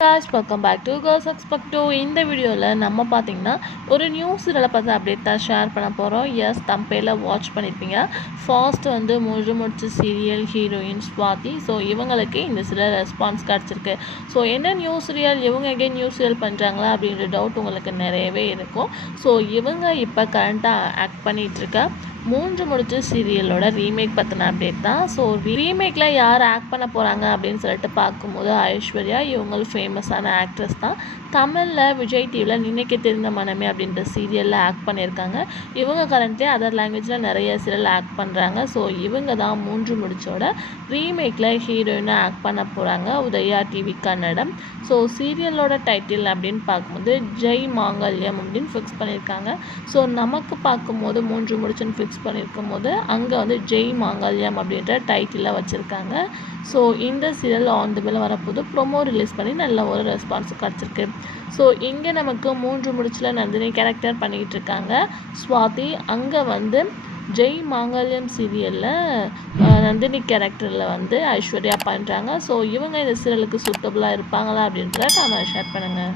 guys, welcome back to Girls Expect To. இந்த வீடியோவில் நம்ம பார்த்தீங்கன்னா ஒரு நியூஸ் சீரியலை பார்த்து அப்டேட் தான் ஷேர் பண்ண போகிறோம். எஸ், தம்பையில் வாட்ச் பண்ணியிருப்பீங்க. ஃபாஸ்ட் மூன்று முடிச்சு சீரியல் ஹீரோயின் ஸ்வாதி. ஸோ இவங்களுக்கு இந்த சீரியல் ரெஸ்பான்ஸ் கிடச்சிருக்கு. ஸோ என்ன நியூஸ் சீரியல், இவங்க எங்கே நியூஸ் சீரியல் பண்ணுறாங்களா அப்படின்ற டவுட் உங்களுக்கு நிறையவே இருக்கும். ஸோ இவங்க இப்போ கரண்ட்டாக ஆக்ட் பண்ணிகிட்ருக்க மூன்று முடிச்சு சீரியலோட ரீமேக் பற்றின அப்டேட் தான். ஸோ ரீமேக்கில் யார் ஆக்ட் பண்ண போகிறாங்க அப்படின்னு சொல்லிட்டு பார்க்கும்போது ஐஸ்வர்யா இவங்களும் ஃபேமஸான ஆக்ட்ரஸ் தான். தமிழில் விஜய் டிவியில் நினைக்க தெரிந்த மனமே அப்படின்ற சீரியலில் ஆக்ட் பண்ணியிருக்காங்க. இவங்க கரண்ட்லி அதர் லாங்குவேஜில் நிறைய சீரியல் ஆக்ட் பண்ணுறாங்க. ஸோ இவங்க தான் மூன்று முடிச்சோட ரீமேக்கில் ஹீரோயினாக ஆக்ட் பண்ண போகிறாங்க, உதயா டிவி கன்னடம். ஸோ சீரியலோட டைட்டில் அப்படின்னு பார்க்கும்போது ஜெய் மாங்கல்யம் அப்படின்னு ஃபிக்ஸ் பண்ணியிருக்காங்க. ஸோ நமக்கு பார்க்கும்போது மூன்று முடிச்சுன்னு ஃபிக்ஸ் பண்ணியிருக்கும் போது அங்கே ஜெய் மாங்கல்யம் அப்படின்ற டைட்டிலாக வச்சுருக்காங்க. ஸோ இந்த சீரியல் ஆன் தி மேலே வரப்போது ப்ரொமோ ரிலீஸ் பண்ணி நல்ல ஒரு ரெஸ்பான்ஸ் கிடச்சிருக்கு. ஸோ இங்கே நமக்கு மூன்று முடிச்சில் நந்தினி கேரக்டர் பண்ணிக்கிட்டு இருக்காங்க. ஸ்வாதி அங்கே ஜெய் மாங்கல்யம் சீரியலில் நந்தினி கேரக்டரில் ஐஸ்வர்யா பண்ணுறாங்க. ஸோ இவங்க இந்த சீரியலுக்கு சூட்டபுளாக இருப்பாங்களா அப்படின்றத நம்ம ஷேர் பண்ணுங்கள்.